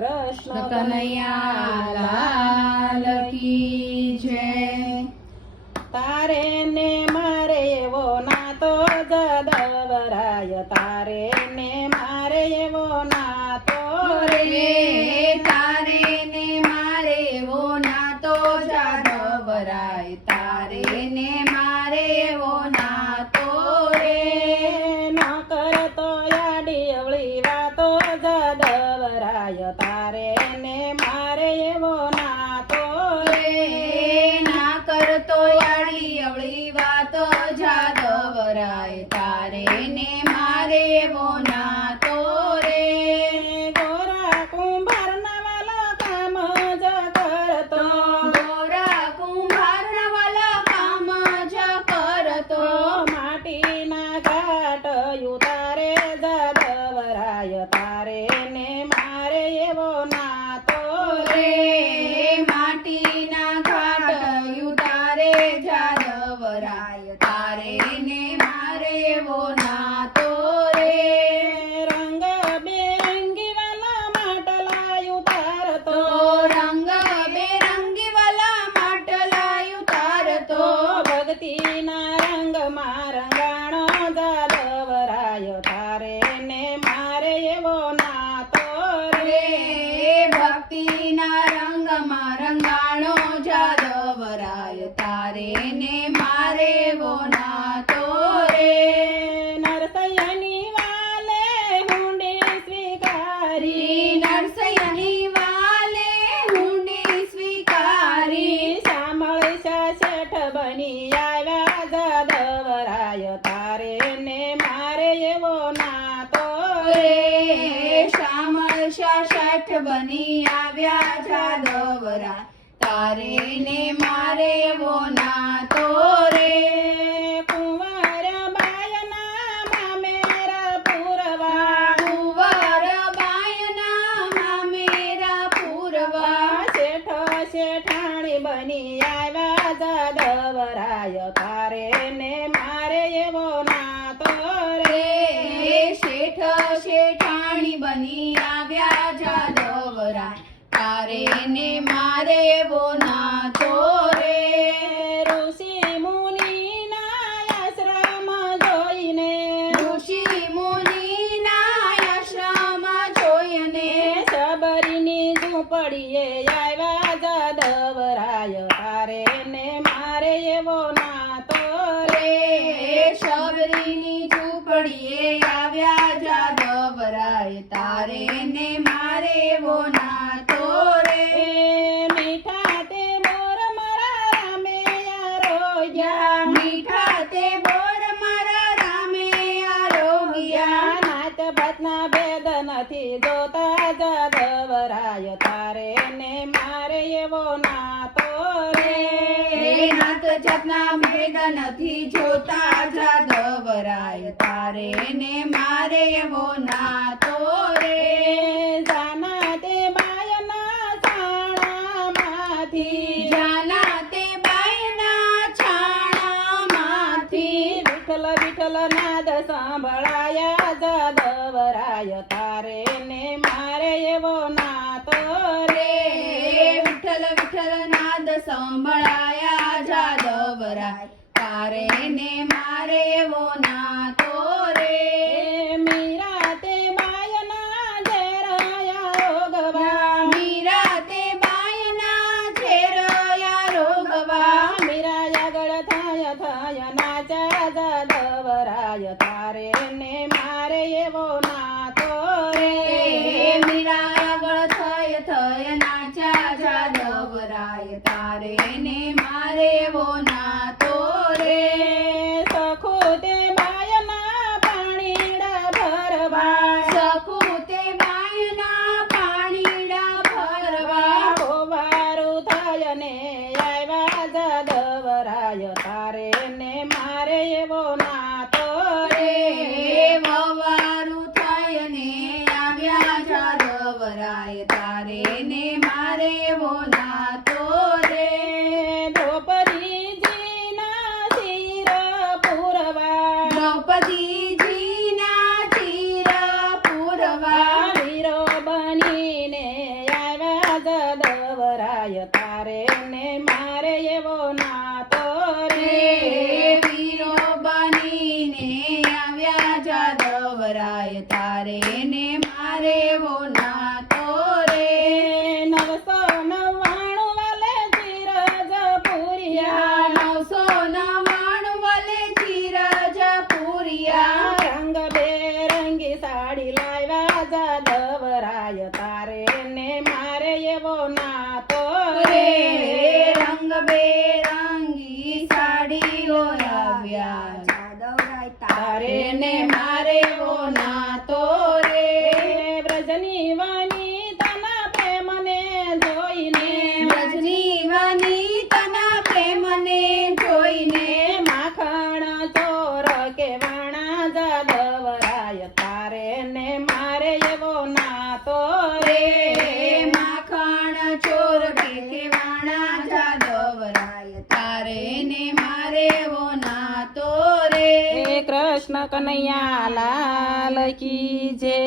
કૃષ્ણ કનૈયા લાલ કી જય। તારે ને મારે એવો નાતો જદવરાય, તારે ને મારે એવો નાતો રે, તારે ને મારે એવો નાતો જાદવરાય, તારે ને મારે એવો નાતો રે। ન કરતો યાડી અવળી વાતો જદવરાય, તારે ને મારે એવો નાતો રે। ના કરતો યાળી અવળી વાતો જાદવરાય, તારે ને મારે એવો નાતો રે। ગોરા કુંભારના વાલા કામ જ કરતો, ગોરા કુંભારના વાલા કામ જ કરતો, માટીના ઘાટ ઉતારે જદવરાય, તારે ને મારે એવો નાતો રે। માટીના ઘાટ ઉતારે જાદવરાય, તારે ને મારે એવો નાતો રે। રંગ બેરંગી વાલા માટલા ઉતારતો, રંગ બેરંગી વાલા માટલા ઉતારતો, ભક્તિના રંગમાં રંગાણો જદવરાય, તારે ને મારે એવો નાતો રે। ભક્તિના રંગમાં રંગાણો જાદવરાય, તારે ને મારે એવો નાતો રે। નરસૈયાની વાલે હુંડી સ્વીકારી, નરસૈયાની વાલે હુંડી સ્વીકારી, શામળ શેઠ બની આવ્યા જદવરાય, તારે ને મારે એવો નાતો રે। શામળ શેઠ બની આવ્યા જાદવરાય, તારે ને મારે એવો નાતો રે। કુંવર બાયના મામેરા પુરવા, કુંવર બાયના મામેરા પૂરવા, શેઠ શેઠાણી બની આવ્યા જદવરાય, તારે ને મારે એવો નાતો રે। શેઠ શેઠાણી બની આવ્યા જાદવરાય, તારે ને મારે એવો નાતો રે। ઋષિ મુનિના આશ્રમ જોઈને, ઋષિ મુનિના આશ્રમ જોઈને, સબરીની ઝૂંપડીએ આવ્યા જદવરાય, તારે ને મારે એવો નાતો રે। શબરીની ઝૂંપડીએ આવ્યા જાદવરાય, તારે ને મારે એવો નાતો રે। મીઠા તે મોર મારા રામે આરોગ્યા, મીઠા તે બોર મારા રામે આરોગ્યા, નાત ભાતના ભેદ નથી જોતા જદવરાય, તારે ને મારે એવો નાતો રે। નાત જાતના ભેદ નથી જોતા જાદવરાય, તારે ને મારે એવો નાતો રે। જાના તે બાયના છાણામાંથી, જાના તે બાયના છાણામાંથી, વિઠ્ઠલ વિઠ્ઠલ નાદ સાંભળાયા જદવરાય, તારે ને મારે એવો નાતો રે। વિઠ્ઠલ વિઠ્ઠલ નાદ સંભળાયા જાદવરાય, તારે ને મારે એવો નાતો રે। મીરા તે બાયના ઘેરાયા રોગવા, મીરા તે બાયના ઝેરયા રોગવા, મીરા આગળ થાય થાય નાચા જદવરાય, તારે ને મારે એવો નાતો રે। મીરા આગળ થય થય નાચા જાદવરાય, તારે ને મારે એવો નાતો રે। સખો તે બાયના પાણીડા ભરવા, સખુ તે બાયના પાણીડા ભરવા, વારું થાય ને આવ્યા જદવરાય, તારે ને મારે એવો નાતો રે। વવારું થયને આવ્યા જાદવરાય, તારે ને મારે એવો નાતો રે। દ્રૌપદીજીના શિર પુરવા, દ્રૌપદીજીના ચીર પૂરવા, વીરો બનીને જાદવરાય તારે ને મારે એવો નાતો રે વીરો બનીને આવ્યા જાદવરાય તારે ને મારે એવો નાતો રે 999 વાલે ધીરજ પૂરિયા 999 વાલે ધીરજ પૂરિયા રંગબેરંગી સાડી લાવ્યા જાદવરાય તારે ને મારે એવો નાતો રે રે રંગબેરંગી સાડીઓ આવ્યા જાદવરાય તારે ને મારે એવો નાતો રે વ્રજની વનિતાના પ્રેમને જોઈને રજની વનિતાના પ્રેમને જોઈને માખણ ચોર કેવાણા જાદવરાય તારે ને મારે એવો નાતો રે રે માખણ ચોર કેવાણા જાદવરાય તારે ને મારે એવો નાતો રે કૃષ્ણ કનૈયા લાલ કી જય